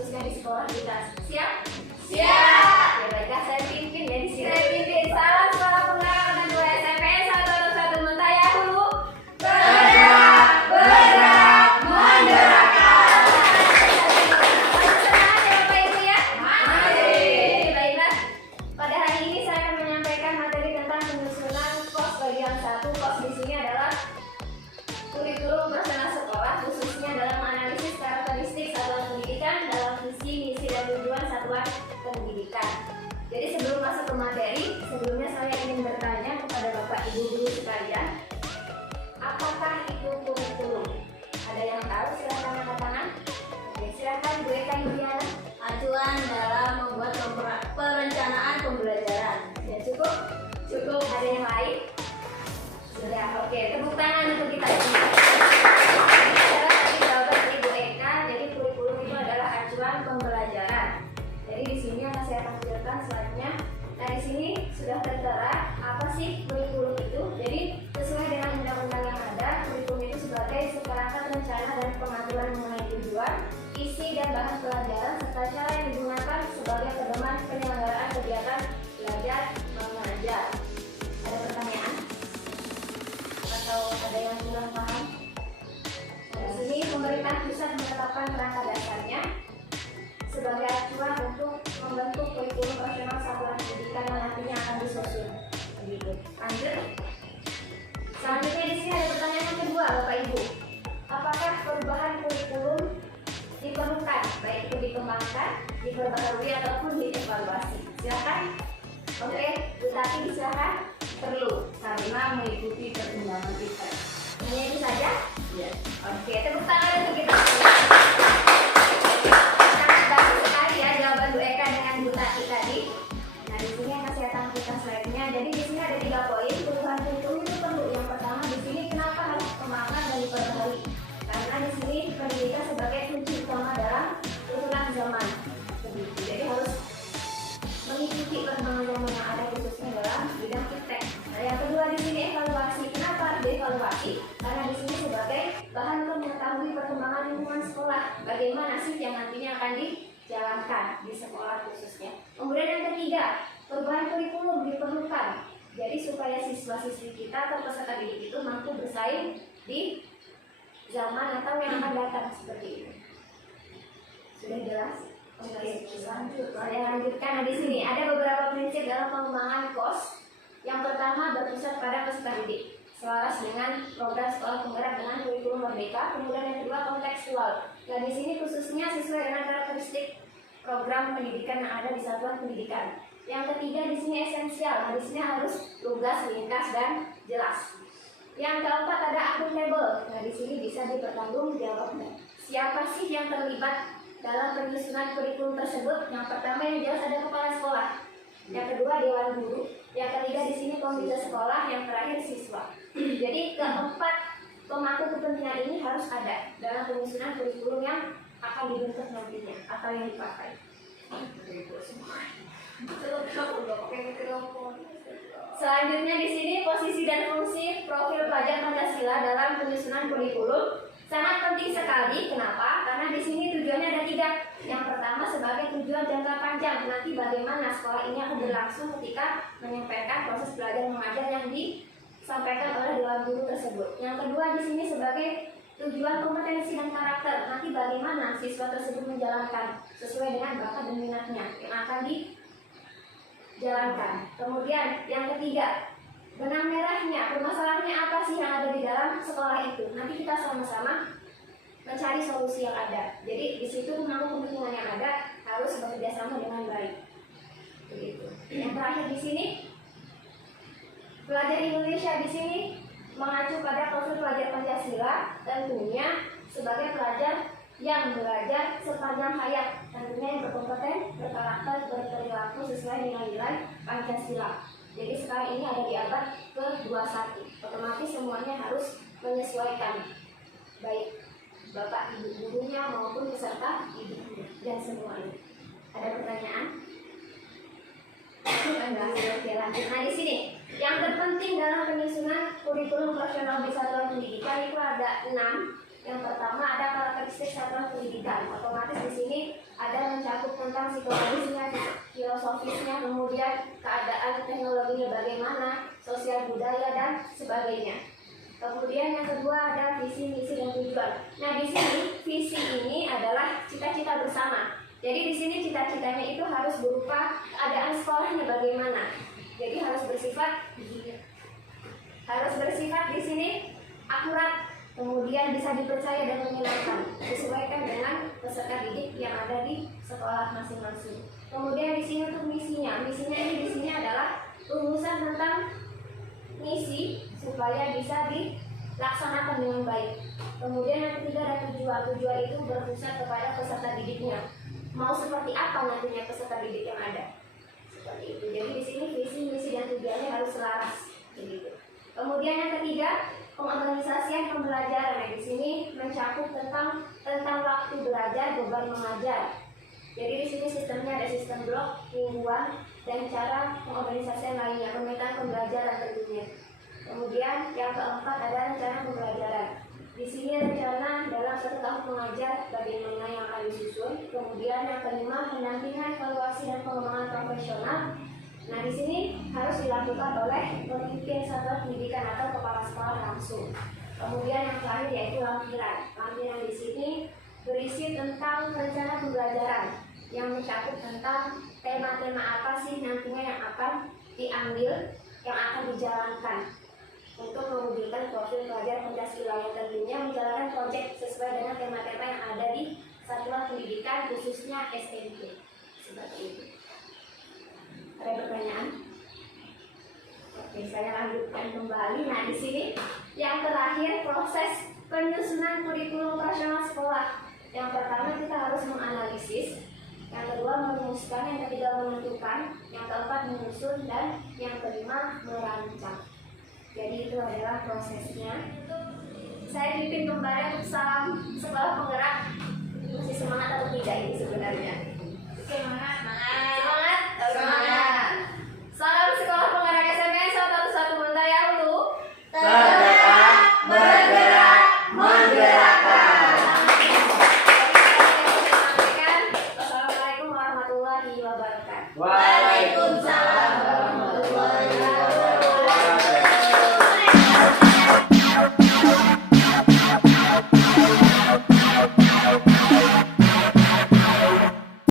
khususnya di sekolah kita. Siap? Siap. Ya baiklah, saya pimpin ya di sini. Saya pimpin. Salam sekolah penggerak dan 2 SMP 1 Mentaya Hulu. Bergerak, bergerak, menggerakkan. Semangat ya Bapak Ibu ya. Mari. Baiklah. Pada hari ini saya akan menyampaikan materi tentang penyusunan KOS bagian 1. KOS di sini adalah kurikulum operasional sekolah, khususnya dalam analisis karakteristik satuan pendidikan dalam visi, misi, dan tujuan satuan pendidikan. Jadi sebelum masuk ke materi, sebelumnya saya ingin bertanya kepada Bapak Ibu guru sekalian, apakah itu kurikulum? Ada yang tahu? Silahkan angkat tangan. Oke, silahkan Bu Eka Indiana. Acuan dalam membuat perencanaan pembelajaran. Ya cukup? Cukup. Ada yang lain? Sudah. Oke, tepuk tangan untuk kita semua. Adalah tadi jawaban Ibu Eka. Jadi kurikulum itu adalah acuan pembelajaran. Jadi di sini akan saya tampilkan slide-nya. Nah di sini sudah tertera apa sih kurikulum itu. Jadi sesuai dengan undang-undang yang ada, kurikulum itu sebagai seperangkat rencana dan pengaturan mengenai tujuan, isi dan bahan pelajaran serta cara yang digunakan sebagai pedoman penyelenggaraan kegiatan belajar mengajar. Ada pertanyaan? Atau ada yang kurang paham? Nah, di sini pemerintah pusat menetapkan kerangka dasarnya sebagai acuan untuk membentuk kurikulum operasional satuan pendidikan yang nantinya akan disusun. Begitu. Lanjut. Selanjutnya di sini ada pertanyaan yang kedua, Bapak Ibu. Apakah perubahan kurikulum diperlukan, baik itu dikembangkan, diperbaharui ataupun dievaluasi? Silakan. Oke, Bu Tati silakan. Perlu, karena mengikuti perkembangan kita. Hanya itu saja? Ya. Oke, tepuk tangan untuk kita semua. Sangat bagus sekali ya jawaban Bu Eka dengan Bu Tati tadi. Nah, di sini akan saya tampilkan slide-nya. Jadi di sini ada 3 poin. Perubahan kurikulum itu perlu. Yang pertama di sini kenapa harus dikembangkan dan diperbaharui? Karena di sini pendidikan sebagai kunci utama dalam turunan zaman. Begitu. Jadi harus mengikuti perkembangan zaman yang ada khususnya dalam bidang iptek. Nah, yang kedua di sini evaluasi. Kenapa harus dievaluasi? Karena di sini sebagai bahan untuk mengetahui perkembangan lingkungan sekolah. Bagaimana sih yang nantinya akan dijalankan di sekolah khususnya. Kemudian yang ketiga, perubahan kurikulum diperlukan. Jadi supaya siswa-siswi kita atau peserta didik itu mampu bersaing di zaman atau yang akan datang seperti itu. Sudah jelas? Oke, lanjut. Saya lanjutkan. Nah, di sini ada beberapa prinsip dalam pengembangan KOS. Yang pertama berpusat pada peserta didik, selaras dengan program sekolah penggerak dengan kurikulum merdeka. Kemudian yang kedua kontekstual. Dan di sini khususnya sesuai dengan karakteristik program pendidikan yang ada di satuan pendidikan. Yang ketiga di sini esensial. Nah, di sini harus lugas, ringkas dan jelas. Yang keempat ada akuntabel. Nah, di sini bisa dipertanggungjawabkan. Siapa sih yang terlibat dalam penyusunan kurikulum tersebut? Yang pertama yang jelas ada kepala sekolah. Yang kedua dewan guru. Yang ketiga di sini komite sekolah. Yang terakhir siswa. Jadi keempat pemangku kepentingan ini harus ada dalam penyusunan kurikulum yang akan dibentuk nantinya atau yang dipakai. Selanjutnya di sini posisi dan fungsi profil pelajar Pancasila dalam penyusunan kurikulum sangat penting sekali. Kenapa? Karena di sini tujuannya ada 3. Yang pertama sebagai tujuan jangka panjang, nanti bagaimana sekolah ini akan berlangsung ketika menyampaikan proses belajar mengajar yang disampaikan oleh dewan guru tersebut. Yang kedua di sini sebagai tujuan kompetensi dan karakter, nanti bagaimana siswa tersebut menjalankan sesuai dengan bakat dan minatnya yang akan dijalankan. Kemudian yang ketiga, benang merahnya, permasalahannya apa sih yang ada di dalam sekolah itu. Nanti kita sama-sama mencari solusi yang ada. Jadi di situ pemangku kepentingan yang ada harus bekerja sama dengan baik. Begitu. Yang terakhir di sini, pelajar Indonesia di sini mengacu pada profil pelajar Pancasila, tentunya sebagai pelajar yang belajar sepanjang hayat, tentunya yang berkompeten, berkarakter, berperilaku sesuai nilai-nilai Pancasila. Jadi sekarang ini ada di abad ke-21, otomatis semuanya harus menyesuaikan, baik bapak ibu gurunya maupun peserta didiknya dan semuanya. Ada pertanyaan? Oke, lanjut. Nah di sini yang terpenting dalam penyusunan kurikulum operasional di satuan pendidikan itu ada 6. Yang pertama ada karakteristik satuan pendidikan. Otomatis di sini ada tentang psikologisnya, filosofisnya, kemudian keadaan teknologinya bagaimana, sosial budaya dan sebagainya. Kemudian yang kedua ada visi, misi dan tujuan. Nah di sini visi ini adalah cita-cita bersama. Jadi di sini cita-citanya itu harus berupa keadaan sekolahnya bagaimana. Jadi harus bersifat di sini akurat, kemudian bisa dipercaya dan menyenangkan, disesuaikan dengan peserta didik yang ada di sekolah masing-masing. Kemudian di sini untuk misinya ini di sini adalah rumusan tentang misi supaya bisa dilaksanakan dengan baik. Kemudian yang ketiga ada tujuan itu berpusat kepada peserta didiknya. Mau seperti apa nantinya peserta didik yang ada? Seperti itu. Jadi di sini visi, misi dan tujuannya harus selaras. Begitu. Kemudian yang ketiga pengorganisasian pembelajaran. Nah, di sini mencakup tentang waktu belajar, beban mengajar. Jadi di sini sistemnya ada sistem blok, mingguan, dan cara pengorganisasian lainnya, pemetaan pembelajaran tentunya. Kemudian yang keempat ada rencana pembelajaran. Di sini rencana dalam 1 tahun mengajar bagaimana yang akan disusun. Kemudian yang kelima pendampingan, evaluasi dan pengembangan profesional. Nah di sini harus dilakukan oleh pemimpin satuan pendidikan atau kepala sekolah langsung. Kemudian yang terakhir yaitu lampiran. Lampiran di sini berisi tentang rencana pembelajaran yang mencakup tentang tema-tema apa sih nantinya yang akan diambil, yang akan dijalankan untuk mewujudkan profil pelajar Pancasila yang tentunya menjalankan proyek sesuai dengan tema-tema yang ada di satuan pendidikan khususnya SMP. Seperti itu. Ada pertanyaan? Oke, saya lanjutkan kembali. Nah, di sini yang terakhir proses penyusunan kurikulum operasional sekolah. Yang pertama kita harus menganalisis, yang kedua merumuskan, yang ketiga menentukan, yang keempat menyusun, dan yang kelima merancang. Jadi itu adalah prosesnya. Saya pimpin kembali untuk salam sekolah penggerak. Masih semangat atau tidak ini sebenarnya? Semangat. Salam sekolah penggerak SMS 111 Mentaya Hulu. Tergerak, bergerak, menggerakkan. Wassalamualaikum warahmatullahi wabarakatuh.